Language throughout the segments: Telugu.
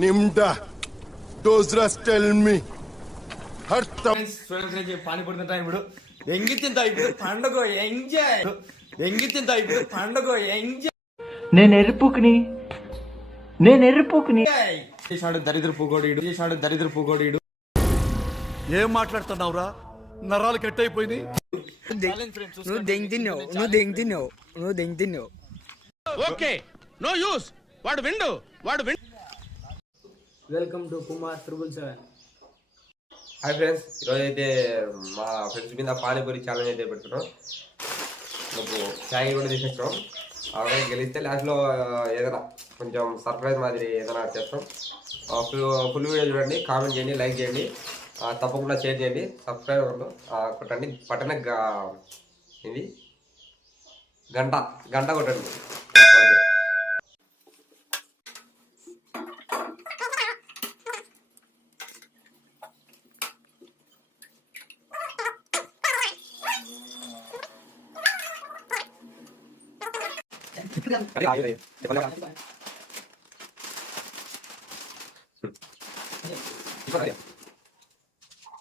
Nimda, those rust tell me. Panipuri తింటా ఇప్పుడు ఎంగి తింటా ఇప్పుడు పండుగ ఎంజాయ్ ఎంగి తింటా ఇప్పుడు పండుగ ఎంజాయ్ నేను ఎరుపుకుని చేశాడు దరిద్ర పూగోడీడు ఏం మాట్లాడుతున్నావురా? నరాలు కట్ అయిపోయింది. నువ్వు దెంగి తిన్నావు. Okay, no use. వాడు విండు. Welcome to Kumar 777. Hi friends, ఈరోజు అయితే మా ఫ్రెండ్స్ మీద పానీపూరి ఛాలెంజ్ అయితే పెడుతున్నాం. మాకు ఛాయ్ కూడా తీసేస్తాం. అలాగే గెలిస్తే లాస్ట్లో ఏదైనా కొంచెం సర్ప్రైజ్ మాదిరి ఏదైనా చేస్తాం. ఫుల్ వీడియో చూడండి, కామెంట్ చేయండి, లైక్ చేయండి, తప్పకుండా షేర్ చేయండి, సబ్స్క్రైబ్ కొట్టండి, పట్టణ ఇది గంట కొట్టండి.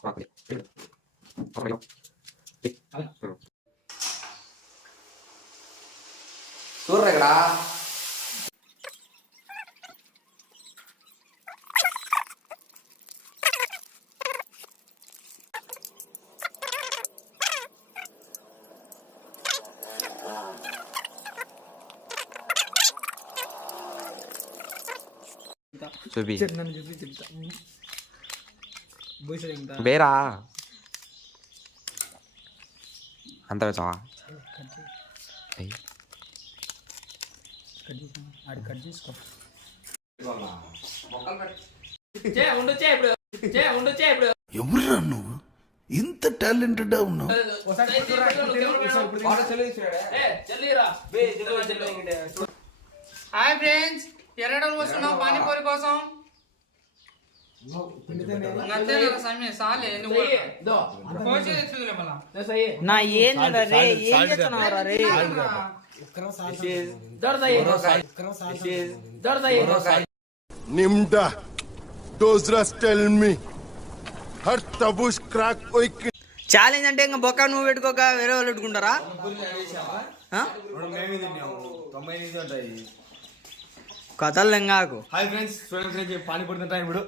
ఓకే. చూడరా బేరా అంత వచ్చావా? ఎవరురా నువ్వు? ఇంత టాలెంటెడ్ ఉన్నావు. హాయ్ ఫ్రెండ్స్, ఎర్రడలు వస్తున్నాం పానీపూరి కోసం. Nimda, those rust tell me. Har tabush crack oik. Challenge అంటే ఇంకా బొక్క నువ్వు పెట్టుకోక వేరే వాళ్ళు పెట్టుకుంటారా? కథలు లెంగాకు. హాయ్ ఫ్రెండ్స్, పానీపూరి తింటా ఇప్పుడు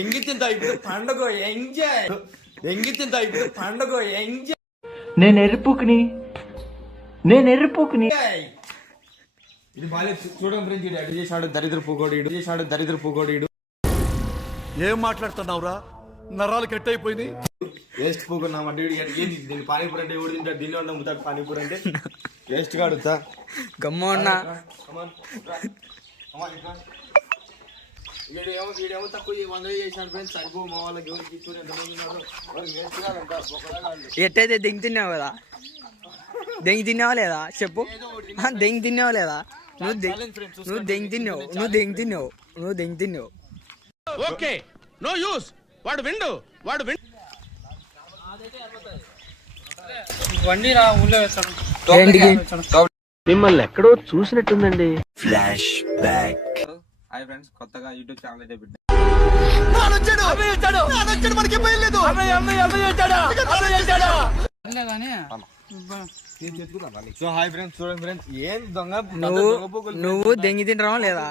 ఎంగి తింటా ఇప్పుడు పండుగ ఎంజాయ్ నేను ఎరుపుకుని ఇది బాగా చూడండి ఫ్రెండ్స్. అటు చేశాడు దరిద్ర పూగోడీడు. ఏం మాట్లాడుతున్నావురా? నరాలు కట్ అయిపోయింది. వేస్ట్ పూకున్నా దీన్ని పానీపూరి అంటే ఎవడు తింటాడు? దీనిలో ఉన్న ముతాడు పానీపూరి అంటే వేస్ట్ గా అడుగుతా. గమ్మ ఉన్నా వీడేమో తక్కువ 100 చేశాడు ఫ్రెండ్స్. సరిపో మా వాళ్ళకి ఎవరికి ఎట్టయితే దెంగి తిన్నావు కదా? దెంగి తిన్నావా లేదా చెప్పు? దెంగి తిన్నావా లేదా? నువ్వు దెంగి తిన్నావు. Okay, no use. వాడు విండు. వండి రా ఊళ్ళో వేస్తాడు. మిమ్మల్ని ఎక్కడో చూసినట్టుందండి. Flashback. హాయ్ ఫ్రెండ్స్, కొత్తగా యూట్యూబ్ ఛానల్ అయితే పెట్టాను. సో హాయ్ ఫ్రెండ్స్, చూడండి ఫ్రెండ్స్, ఏం దొంగ నువ్వు దెంగి తింటావా లేదా?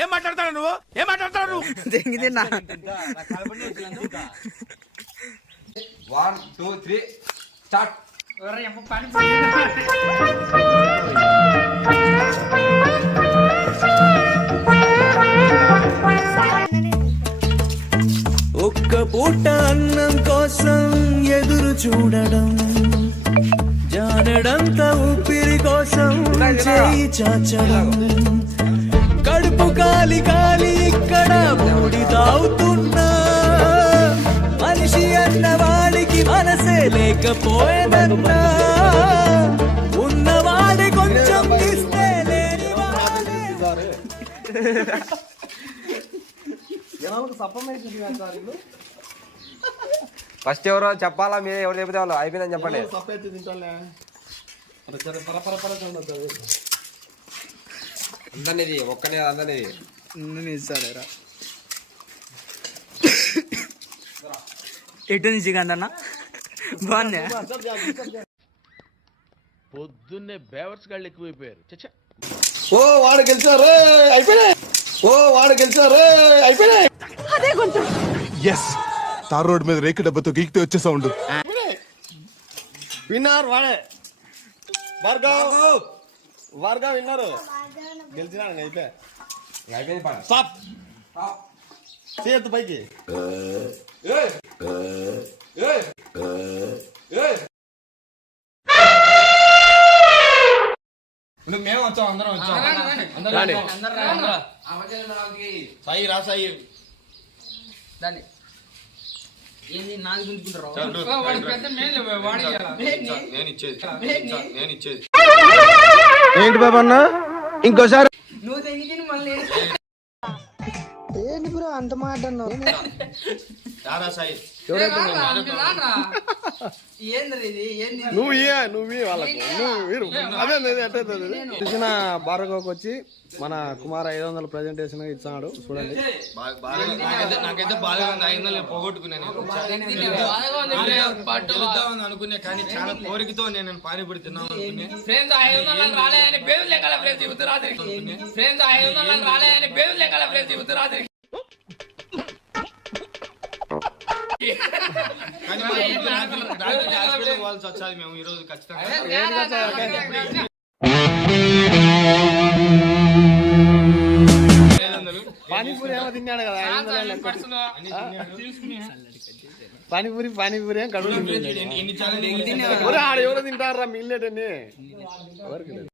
ఏం మాట్లాడతాడు నువ్వు? దెంగి తిన్నా. 1 2 3 స్టార్ట్. ఒక్క పూట అన్నం కోసం ఎదురు చూడడం, జానడంత ఊపిరి కోసం చేయి చాచడం, కడుపు కాలి ఇక్కడ బూడి తాగుతున్నా, మనిషి అన్నవాడికి మనసే లేకపోయేదన్నా, ఉన్నవాడి కొంచెం ఇస్తే లేని జనాలకు సప్పమైతుంది కదా సార్. ఫస్ట్ ఎవరో చెప్పాలా మీరు ఎవరు చెప్తే వాళ్ళు అయిపోయిందని చెప్పండి అందరిది ఒక్కనే అందరిది ఎటు నుంచి కందన్న బాగుందా పొద్దున్నే బేవర్స్ గాళ్ళు ఎక్కువైపోయారు చచ్చా ఓ వాడు గెలిచారు అయిపోయినాయి ఎస్ తార్ రోడ్ మీద రేకు డబ్బతో గీకితే వచ్చే సౌండ్ విన్నారు వాడే భార్గవ్ విన్నారు గెలిచినాడు అయిపోయా అయిపోయింది పని. స్టాప్ చేయొద్దు పైకి ఇప్పుడు మేము వచ్చాం అందరం వచ్చాం సాయి రా సాయి ఏంది నాకు దుంచుకుంటారు వాడికి పెద్ద మేలు వాడి నేను ఇచ్చేది ఏంటి బాబా అన్న ఇంకోసారి నువ్వు తెగి తిని మళ్ళీ రారా సాయి ఏంద్రీ ఇది ఏంది నువ్వు వాళ్ళకు అదే తెలిసిన భార్గవకి వచ్చి మన కుమార్ 500 ప్రెజెంటేషన్ ఇచ్చాడు చూడండి నాకైతే బాగా ఉంది 500 నేను పోగొట్టుకున్నాను గెలుద్దామని అనుకునే కానీ చాలా కోరికతో నేను పానీపూరి తిన్నాను అనుకునే ఫ్రెండ్స్ 500 రాలేదని పేరు లెక్కల ఫ్రెండ్స్ ఇప్పుడు రాత్రి ఫ్రెండ్స్ 500 రాలేదని పేరు లెక్కల ఫ్రెండ్స్ ఇప్పుడు రాత్రి కానీ రాత్రి హాస్పిటల్ పోవాల్సి వచ్చాది మేము ఈ రోజు ఖచ్చితంగా పానీపూరి ఏమో తిన్నాడు కదా పానీపూరి ఏం కడుగు ఎన్ని ఛానల్ ఎవరో తింటారా మిగిలినటని